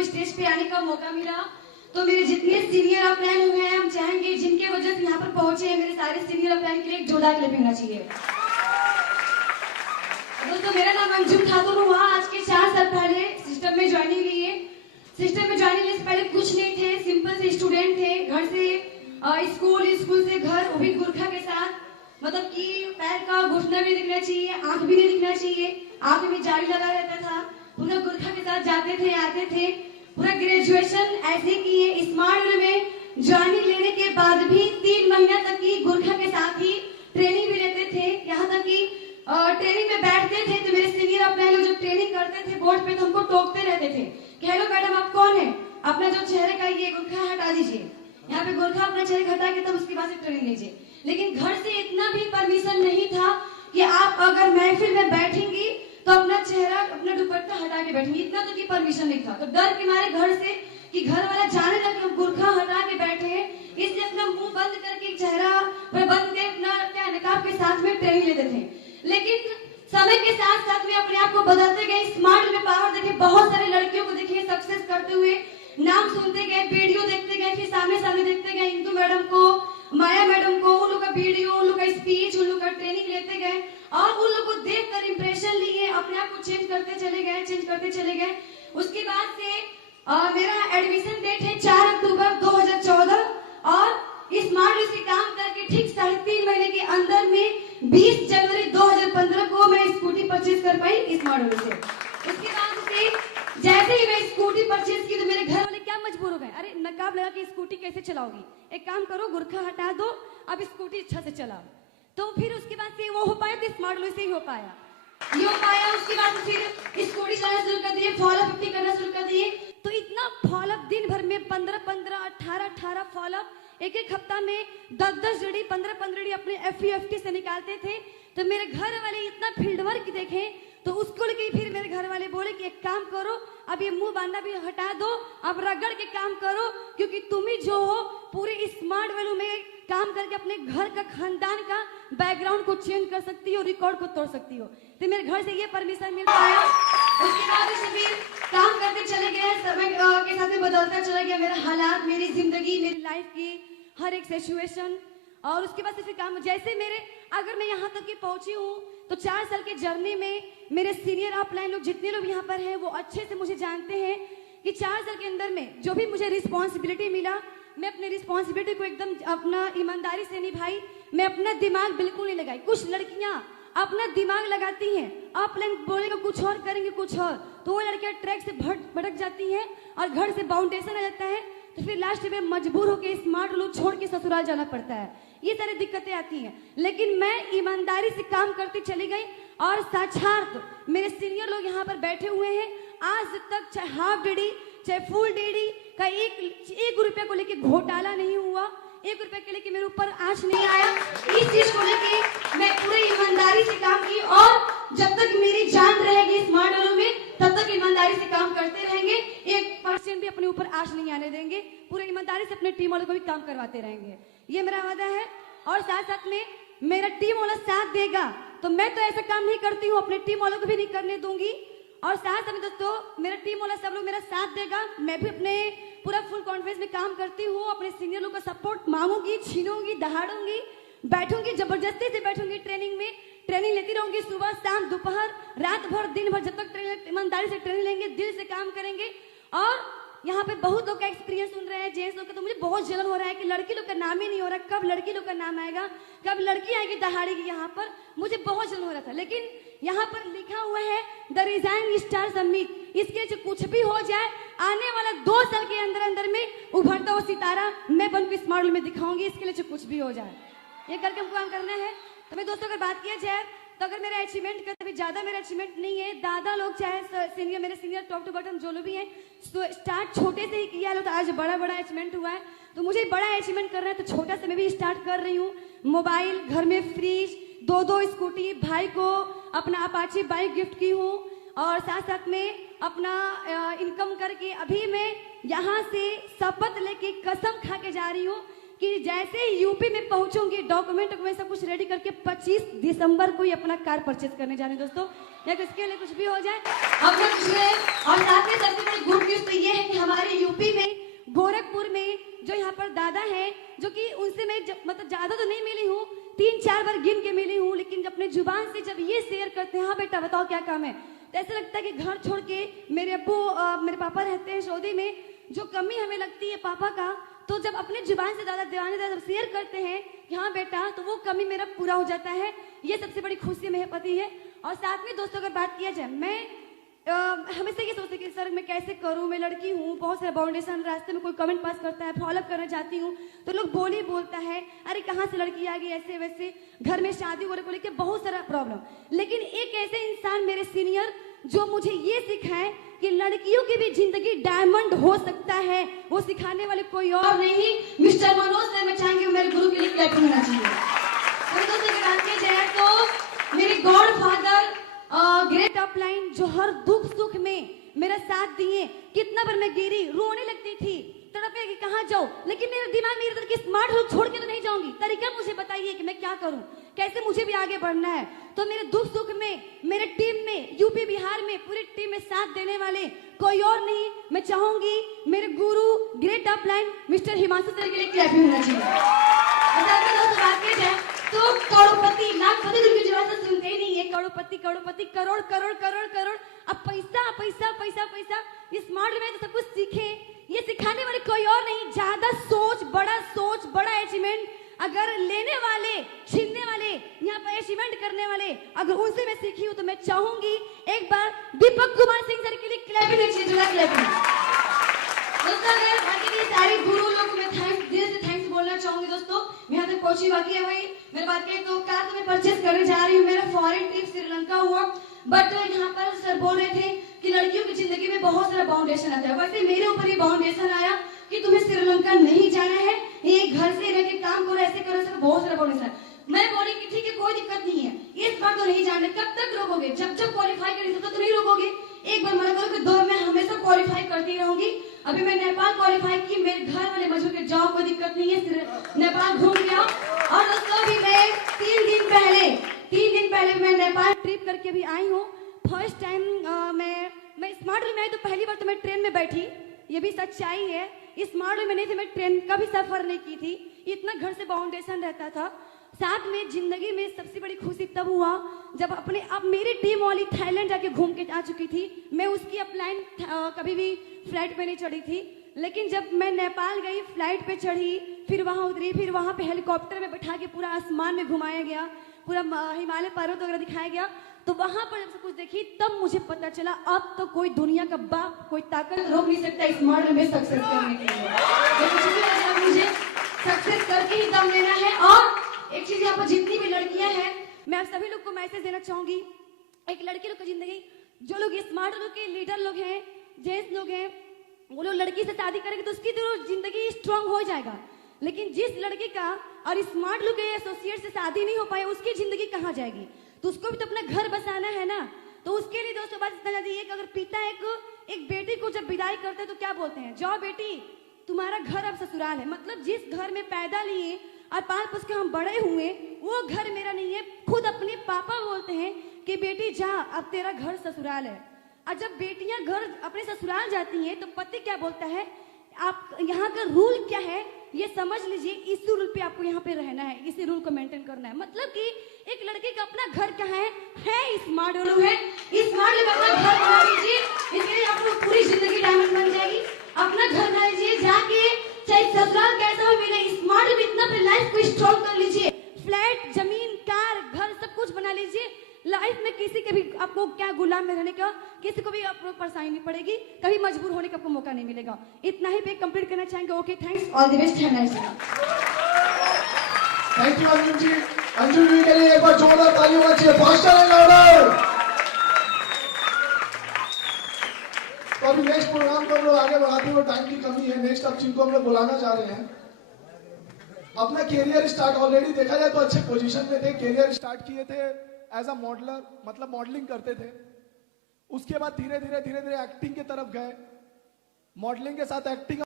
को स्टेज पे आने का मौका मिला। तो मेरे जितने सीनियर अपलाइन हुए हैं, हम चाहेंगे जिनके वजह से यहाँ पर पहुंचे हैं, मेरे सारे सीनियर अपलाइन के लिए एक जोरदार क्लैपिंग होना चाहिए। दोस्तों, मेरा नाम अंजुम खातून हुआ। आज के 4 साल पहले सिस्टम में ज्वाइनिंग ली है। सिस्टम में ज्वाइनिंग लेने से पहले कुछ नहीं थे, सिंपल से स्टूडेंट थे। घर से स्कूल, स्कूल से घर, वो भी गुरखा के साथ। मतलब कि पैर का घुटना भी दिखना चाहिए, आंख भी नहीं दिखना चाहिए, आंख में जाली लगा रहता था। पूरा गुरखा के साथ जाते थे, आते थे। पूरा ग्रेजुएशन ऐसे किए। स्मार्ट वे में ज्वाइनिंग लेने के बाद भी 3 महीना तक की गुरखा के साथ ही ट्रेनिंग भी लेते थे। यहाँ तक कि ट्रेनिंग में बैठते थे तो मेरे सीनियर अपने लोग जब ट्रेनिंग करते थे बोर्ड पे तो हमको टोकते रहते थे कि हेलो मैडम, आप कौन है, अपना जो चेहरे का ये गुरखा हटा दीजिए। यहाँ पे गुरखा अपना चेहरे हटा के तब उसके बाद से ट्रेनिंग लीजिए। लेकिन घर से इतना भी परमिशन नहीं था कि आप अगर महफिल में बैठेंगी तो अपना चेहरा, अपना दुपट्टा हटा के बैठेंगी, इतना तो की परमिशन नहीं था। तो डर के मारे घर से कि घर वाला जाने लगे हम गुरखा हटा के बैठे हैं, इसलिए अपना मुंह बंद करके, चेहरा पर बंद के अपना क्या नकाब के साथ में ट्रेनिंग लेते थे। लेकिन समय के साथ साथ में अपने आप को बदलते गए। स्मार्ट में पावर देखे, बहुत सारी लड़कियों को देखिए सक्सेस करते हुए, नाम सुनते गए, वीडियो देखते गए, फिर सामने सामने देखते गए इंदु मैडम को, माया मैडम को, उन लोग का वीडियो, उन लोग का स्पीच, उन लोग का ट्रेनिंग लेते गए और उन लोग को देखकर इंप्रेशन लिए, अपने आप को चेंज करते चले गए, चेंज करते चले गए। उसके बाद से मेरा एडमिशन डेट है 4 अक्टूबर 2014 और स्मार्ट से काम करके ठीक 3.5 महीने के अंदर में 20 जनवरी 2015 को मैं स्कूटी परचेज कर पाई स्मार्ट से। उसके बाद से जैसे ही मैं स्कूटी परचेज की तो मेरे घर वाले क्या मजबूर हो गए, अरे नकाब लगा के स्कूटी कैसे चलाओगी, एक काम करो गुरखा हटा दो, अब स्कूटी अच्छा से चलाओ। तो फिर उसके बाद से वो हो पाया तो स्मार्ट से ही हो पाया, ये हो पाया। उसके बाद फिर स्कूटी चलाना शुरू कर दिए, फॉलोअप 50 करना शुरू कर दिए। तो इतना फॉलोअप दिन भर में 15-15, 18-18 फॉलोअप, एक हफ्ता में 10-10 जड़ी, 15-15 जड़ी अपने FEFT से निकालते थे। तो मेरे घर वाले इतना फील्ड वर्क देखे तो उसको लेके फिर मेरे घर वाले बोले कि एक काम करो, अब ये मुंह बांधा भी हटा दो, अब रगड़ के काम करो, क्योंकि तुम ही जो हो पूरे स्मार्ट वैल्यू में काम करके अपने घर का, खानदान का बैकग्राउंड को चेंज कर सकती हो, रिकॉर्ड को तोड़ सकती हो। तो मेरे घर से ये परमिशन मिल पाया। उसके बाद फिर काम करते चले गए, समय के साथ में बदलता चला गया मेरा हालात, मेरी जिंदगी, मेरी लाइफ की हर एक सिचुएशन। और उसके बाद फिर काम, जैसे मेरे, अगर मैं यहाँ तक की पहुंची हूँ तो 4 साल की जर्नी में मेरे सीनियर अपलाइन लोग, जितने लोग यहाँ पर हैं, वो अच्छे से मुझे जानते हैं कि 4 साल के अंदर में जो भी मुझे रिस्पॉन्सिबिलिटी मिला, मैं अपने रिस्पॉन्सिबिलिटी को एकदम अपना ईमानदारी से निभाई। मैं अपना दिमाग बिल्कुल नहीं लगाई। कुछ लड़कियां अपना दिमाग लगाती हैं, अपलाइन बोलेगा कुछ और, करेंगे कुछ और, तो वो लड़कियां ट्रैक से भटक जाती हैं और घर से बाउंडेशन आ जाता है। तो फिर लास्ट में मजबूर होकर स्मार्ट लोग छोड़ के ससुराल जाना पड़ता है। ये सारी दिक्कतें आती हैं, लेकिन मैं ईमानदारी से काम करती चली गई। और साक्षात मेरे सीनियर लोग यहाँ पर बैठे हुए हैं, आज तक चाहे हाफ डेडी चाहे फुल डेडी का एक रुपया को लेके घोटाला नहीं हुआ, 1 रुपए के लेके मेरे ऊपर आंच नहीं आया। इस चीज को लेके मैं पूरी ईमानदारी से काम की और जब तक मेरी जान रहेगी स्मार्ट वालों में, तब तक ईमानदारी से काम करते रहेंगे। 1% भी अपने ऊपर आंच नहीं आने देंगे। पूरी ईमानदारी से अपने टीम वालों को भी काम करवाते रहेंगे, ये मेरा वादा है। और साथ साथ में मेरा टीम वाला साथ देगा तो मैं तो ऐसा काम नहीं करती हूँ, अपने टीम वालों को भी नहीं करने दूंगी। और साथ साथ में दोस्तों, मेरा टीम वाला सब लोग मेरा साथ देगा। मैं भी अपने पूरा फुल कॉन्फिडेंस में काम करती हूँ, अपने सीनियर लोग का सपोर्ट मांगूंगी, छीनूंगी, दहाड़ूंगी, बैठूंगी, जबरदस्ती से बैठूंगी ट्रेनिंग में, ट्रेनिंग लेती रहूंगी, सुबह शाम दोपहर रात भर दिन भर, जब तक ईमानदारी से ट्रेनिंग लेंगे, दिल से काम करेंगे। और यहाँ पे बहुत लोग का एक्सपीरियंस सुन रहे हैं, जेंट्स लोग का, तो मुझे बहुत जलन हो रहा है कि लड़की लोग का नाम ही नहीं हो रहा, कब लड़की लोग का नाम आएगा, कब लड़की आएगी दहाड़ेगी। यहाँ पर मुझे बहुत जलन हो रहा था, लेकिन यहाँ पर लिखा हुआ है द रिजाइन स्टार समिट, इसके जो कुछ भी हो जाए, आने वाला 2 साल के अंदर अंदर में उभरता हुआ सितारा मैं बनकर स्मार्ट में दिखाऊंगी। इसके लिए जो कुछ भी हो जाए, ये करके हमको काम करना है। तो मैं दोस्तों, अगर बात किया जाए तो अगर मेरा अचीवमेंट का कभी ज्यादा मेरा अचीवमेंट नहीं है, दादा लोग चाहे सीनियर, मेरे सीनियर टॉप टू बॉटम जो लोग भी हैं, तो स्टार्ट छोटे से ही किया लो, तो आज बड़ा बड़ा अचीवमेंट हुआ है। तो मुझे बड़ा अचीवमेंट करना है, तो छोटा से मैं भी स्टार्ट कर रही हूँ। मोबाइल, घर में फ्रिज, 2-2 स्कूटी, भाई को अपना अपाची बाइक गिफ्ट की हूँ। और साथ साथ में अपना इनकम करके अभी मैं यहाँ से शपथ लेके कसम खा के जा रही हूँ कि जैसे ही यूपी में पहुंचूंगी डॉक्यूमेंट सब कुछ रेडी करके 25 दिसंबर को ही अपना कार परचेज करने जाने दोस्तों, या इसके लिए कुछ भी हो जाए अपना कुछ है। और साथ में सबसे बड़ी गुड न्यूज तो ये है कि हमारे यूपी में गोरखपुर में जो यहाँ पर दादा है, जो कि उनसे मैं मतलब ज्यादा तो नहीं मिली हूँ, 3-4 बार गिन के मिली हूँ, लेकिन अपने जुबान से जब ये शेयर करते हैं, हाँ बेटा बताओ क्या काम है, तो ऐसा लगता है कि घर छोड़ के मेरे अब्बू मेरे पापा रहते हैं सऊदी में, जो कमी हमें लगती है पापा का, तो जब अपने जुबान से दादा दीवाने दादा शेयर करते हैं कि हाँ बेटा, तो वो कमी मेरा पूरा हो जाता है। ये सबसे बड़ी खुशी मेरे पति है। और साथ में दोस्तों अगर बात किया जाए, मैं हमेशा ये सोचती कि सर मैं कैसे करूं, मैं लड़की हूं, बहुत सारे बाउंडेशन, रास्ते में कोई कमेंट पास करता है, फॉलोअप करना चाहती हूं तो लोग बोलता है अरे कहाँ से लड़की आ गई, ऐसे वैसे, घर में शादी होने को लेकर बहुत सारा प्रॉब्लम। लेकिन एक ऐसे इंसान मेरे सीनियर जो मुझे ये सिखाए कि लड़कियों की भी जिंदगी डायमंड हो सकता है, वो सिखाने वाले कोई और नहीं, मिस्टर मनोज सर। मैं चाहेंगे मेरे गुरु के लिए क्लैपिंग होना चाहिए। दोस्तों अगर बात की जाए तो मेरे गॉड फादर ग्रेट अपलाइन, जो हर दुख सुख में मेरा साथ दिए, कितना बार मैं गिरी, रोने लगती थी, तड़पे कि कहाँ जाऊं, लेकिन मेरे दिमाग में इधर की स्मार्ट रूप छोड़ के तो नहीं जाऊंगी, तरीका मुझे बताइए कि मैं क्या करूं, कैसे मुझे भी आगे बढ़ना है। तो मेरे दुख सुख में, मेरे टीम में, यूपी बिहार में पूरी टीम में साथ देने वाले कोई और नहीं, मैं चाहूंगी मेरे गुरु great upline mister Himanshu sir के लिए क्लैपिंग होना चाहिए। दोस्तों बात की जाए तो करोड़पति लाखपति जिनकी जवाब से सुनते ही नहीं है, करोड़पति करोड़पति, करोड़ करोड़ करोड़ करोड़, अब पैसा पैसा पैसा पैसा, स्मार्ट में तो सब कुछ सीखे, ये सिखाने वाले कोई और नहीं, ज्यादा सोच, बड़ा अचीवमेंट अगर लेने वाले, छीनने वाले, यहाँ पर अचीवमेंट करने वाले अगर उनसे मैं सीखी हूँ तो मैं चाहूंगी एक बार दीपक कुमार सिंह सर के लिए क्लैपिंग सारे गुरु लोगों को मैं दिल से थैंक्स बोलना चाहूंगी। दोस्तों मैं यहाँ तक पहुंची, बाकी है भाई मेरी बात करें तो कार तो मैं परचेज करने जा रही हूँ, मेरा फॉरेन ट्रिप श्रीलंका हुआ, बट यहाँ पर सर बोल रहे थे कि लड़कियों की जिंदगी में बहुत सारा बाउंडेशन आता है, वैसे मेरे ऊपर ये बाउंडेशन आया कि तुम्हें श्रीलंका नहीं जाना है, ये घर से रह के काम करो, ऐसे करो, सब बहुत सारा बाउंडेशन। मैं बोली कि ठीक है कोई दिक्कत नहीं है, इस बार तो नहीं जाना, कब तक रोकोगे, जब क्वालिफाई करेंगे तब तक तो नहीं रोकोगे, एक बार मना करो कि 2 मैं हमेशा क्वालिफाई करती रहूंगी। अभी मैं नेपाल क्वालिफाई की, मेरे घर वाले मजबूर के जाओ कोई दिक्कत नहीं है, नेपाल घूम के आओ। और दोस्तों अभी मैं 3 दिन पहले मैं नेपाल ट्रिप करके भी आई हूँ। फर्स्ट टाइम मैं स्मार्ट में आई तो पहली बार तो मैं ट्रेन में बैठी, ये भी सच्चाई है, स्मार्ट में नहीं थी, मैं ट्रेन का भी सफर नहीं की थी, इतना घर से बाउंडेशन रहता था। साथ में जिंदगी में सबसे बड़ी खुशी तब हुआ जब अब मेरी टीम वाली थाईलैंड जाके घूम के आ चुकी थी, मैं उसकी अपलाइन कभी भी फ्लाइट पे नहीं चढ़ी थी, लेकिन जब मैं नेपाल गई फ्लाइट पे चढ़ी, फिर वहां उतरी, फिर वहां पे हेलीकॉप्टर में बैठा के पूरा आसमान में घुमाया गया, पूरा हिमालय पर्वत वगैरह दिखाया गया, तो वहां पर जब सब कुछ देखी तब मुझे पता चला अब तो कोई दुनिया का बाप, कोई ताकत रोक नहीं सकता स्मार्ट में सक्सेस करने के लिए। मुझे सक्सेस करके ही दम लेना है। और एक चीज यहाँ पर जितनी भी लड़कियां हैं, मैं आप सभी लोग को मैसेज देना चाहूंगी, एक लड़की लोग की जिंदगी, जो लोग स्मार्ट लोग के लीडर लोग हैं, जेंट्स लोग हैं, वो लोग लड़की से शादी करेंगे तो उसकी तो जिंदगी स्ट्रांग हो जाएगा, लेकिन जिस लड़की का और स्मार्ट लोग के एसोसिएट से शादी नहीं हो पाए उसकी जिंदगी कहाँ जाएगी, तो उसको भी तो अपना घर बसाना है ना। तो उसके लिए दोस्तों बात इतना ज्यादा है कि अगर पिता एक बेटी को जब विदाई करते हैं तो क्या बोलते हैं, जाओ बेटी तुम्हारा घर अब ससुराल है, मतलब जिस घर में पैदा लिए और पाल पोस के हम बड़े हुए वो घर मेरा नहीं है। खुद अपने पापा बोलते हैं कि बेटी जा अब तेरा घर ससुराल है। और जब बेटियां घर अपने ससुराल जाती हैं तो पति क्या बोलता है, आप यहाँ का रूल क्या है ये समझ लीजिए, इसी रूल पे आपको यहाँ पे रहना है, इसी रूल को मेंटेन करना है। मतलब कि एक लड़के का अपना घर कहाँ है स्मार्ट रूल है, स्मार्ट रूल अपना घर बना लीजिए, इसके लिए आप लोग पूरी जिंदगी डायमंड बन जाएगी। अपना घर बना लीजिए, जाके चाहे ससुराल कैसा हो मिले, स्मार्ट रूल इतना अपनी लाइफ को स्ट्रॉन्ग कर लीजिए, फ्लैट, जमीन, कार, घर सब कुछ बना लीजिए। लाइफ में किसी के भी आपको क्या गुलाम में रहने का, किसी को भी आपको परेशानी नहीं पड़ेगी, कभी मजबूर होने का आपको मौका नहीं मिलेगा। इतना ही पे कंप्लीट करना चाहेंगे। Okay, thanks, all the best, have nice day. Thank you Anjum ji. Anjum ji के लिए एक बार जोरदार तालियों का चाहिए, फास्टर एंड लाउडर। तो अभी नेक्स्ट प्रोग्राम को हम लोग आगे बढ़ाते हुए, टाइम की कमी है, नेक्स्ट अब जिनको हम लोग बुलाना चाह रहे हैं, अपना कैरियर स्टार्ट ऑलरेडी देखा जाए तो अच्छे पोजीशन में थे, कैरियर स्टार्ट किए थे एज अ मॉडलर, मतलब मॉडलिंग करते थे, उसके बाद धीरे धीरे एक्टिंग की तरफ गए, मॉडलिंग के साथ एक्टिंग